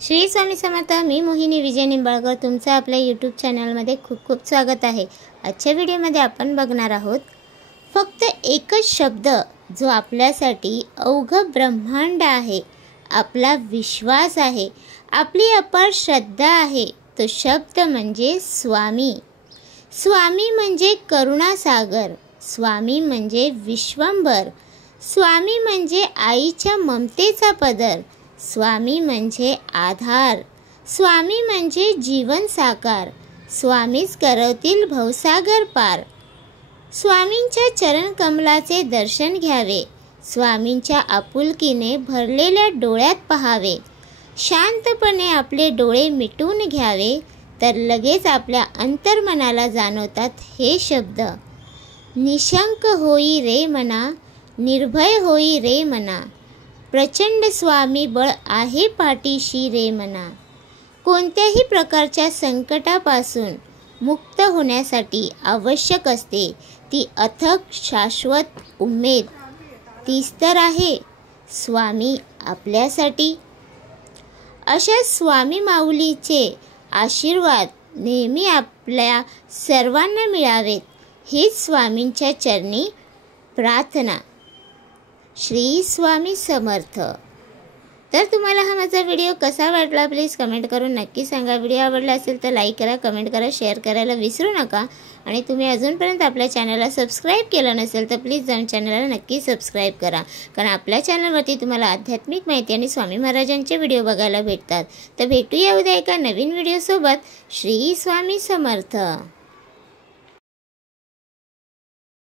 श्री स्वामी समर्थ। मी मोहिनी विजय निंबाळकर तुमचं आपल्या यूट्यूब चॅनलमध्ये खूप खूप स्वागत आहे। आजच्या व्हिडिओमध्ये आपण बघणार आहोत फक्त एकच शब्द जो आपल्यासाठी अवघं ब्रह्मांड आहे, आपला विश्वास आहे, आपली अपार श्रद्धा आहे। तो शब्द म्हणजे स्वामी। स्वामी म्हणजे करुणासागर, स्वामी म्हणजे विश्वंभर, स्वामी म्हणजे आईच्या ममतेचा पदर, स्वामी म्हणजे आधार, स्वामी म्हणजे जीवन साकार, स्वामीच करवतील भवसागर पार। स्वामींच्या चरण कमलाचे दर्शन घ्यावे, स्वामींच्या आपुलकीने भरलेल्या डोळ्यात पहावे, शांतपणे आपले डोळे मिटून घ्यावे, तर लगेच आपल्या अंतर्मनाला जाणवतात हे शब्द। निशंक होई रे मना, निर्भय होई रे मना, प्रचंड स्वामी बळ आहे पाठीशी रे मना। कोणत्याही प्रकारच्या संकटापासून मुक्त होण्यासाठी आवश्यक असते ती अथक शाश्वत उमेद। तीच तर आहे स्वामी आपल्यासाठी। अशा स्वामी माऊलीचे आशीर्वाद नेहमी आपल्या सर्वांना मिळावेत हीच स्वामींच्या चरणी प्रार्थना। श्री स्वामी समर्थ। तर तुम्हाला हा माझा व्हिडिओ कसा वाटला प्लीज कमेंट करून नक्की सांगा। व्हिडिओ आवडला असेल तर लाईक करा, कमेंट करा, शेअर करायला विसरू नका। आणि तुम्ही अजूनपर्यंत आपल्या चॅनलला सबस्क्राईब केलं नसेल तर प्लीज जाऊन चॅनलला नक्की सबस्क्राईब करा, कारण आपल्या चॅनलवरती तुम्हाला आध्यात्मिक माहिती आणि स्वामी महाराजांचे व्हिडिओ बघायला भेटतात। तर भेटूया उद्या एका नवीन व्हिडिओसोबत। श्री स्वामी समर्थ।